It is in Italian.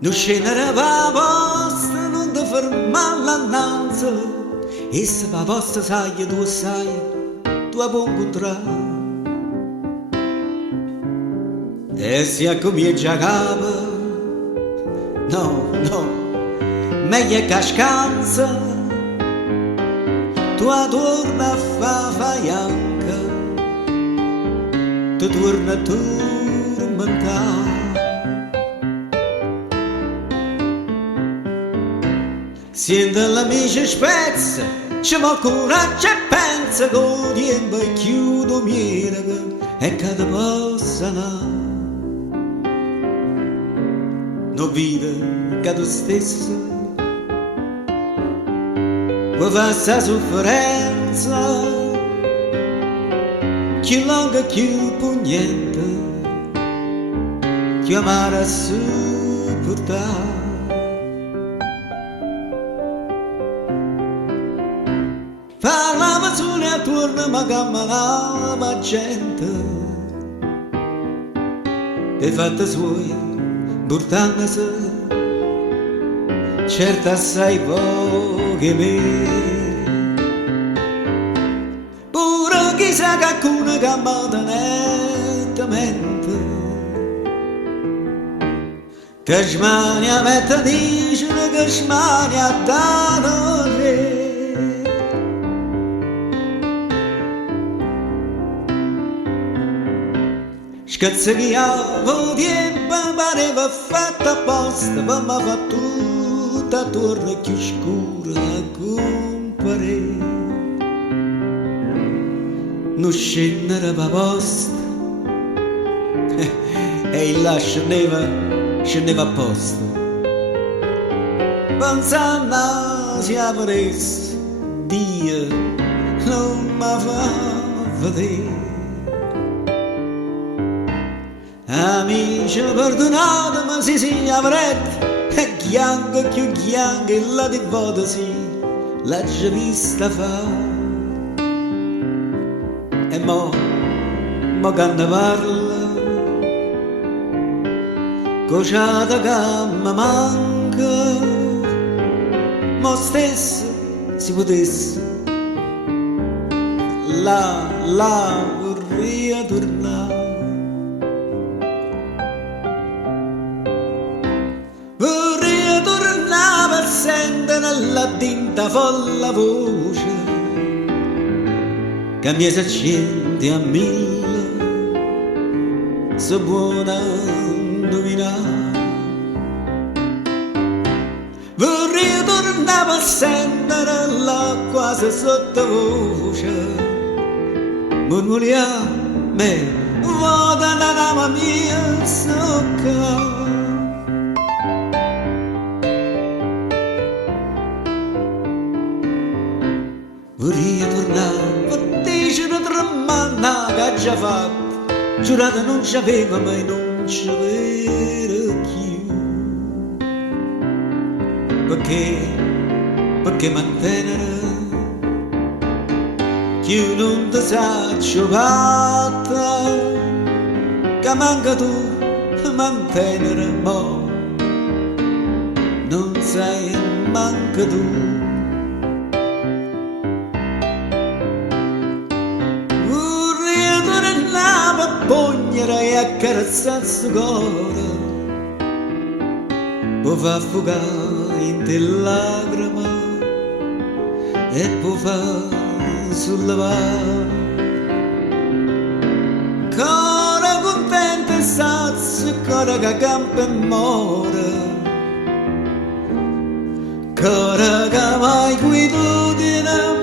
Non scenderà la posta, non ti fermare l'annanza, e se la posta sai, tu puoi incontrare. E se comincia a capo, no, meglio che scansa, tu torna a fa faianca, tu torna a tormentare. Sente l'amici spezza, ci vuole coraggio e pensa che il tempo è chiuso domenica e che ti possa andare. Non vive che tu stesso, vuoi fare sta sofferenza, più lunga, più pugnente, più amara a sopportare. Parlava solo attorno ma camminava gente e fatta sua portandosi certo assai poche me. Pure chissà che alcune cammata nettamente che smania mette dicono che smania danno re. Scazziavo tempo pareva fatta apposta, ma mi fa tutta torna più scura a compare. Non scendere a posta e là scendeva a posto. Pensando se avresti Dio non mi fa vedere. Amici perdonatemi se si avrete e chiango più chiango e la devota sì l'ha già vista fa. E mo che ne parla cociata che mi manca, mo stesso si potesse là vorrei tornare. Sente nella tinta folla voce che mi si accende a mille, se buona indovinare. Vorrei tornare a sentere la quasi sottovoce murmuriare vada l'anima mia socca. Vorrei tornare, ma dicono tremanda che già fatto, giurato non c'aveva mai non c'aveva più. Perché mantenere più non ti sa giovata, che manca tu mantenere mo, non sai manca tu. Pognere e accarezzare il suo cuore, può far affogare in te lacrime e può far sollevare. Cuore contento e sazio, cuore che campa e muore, cuore che mai guidudine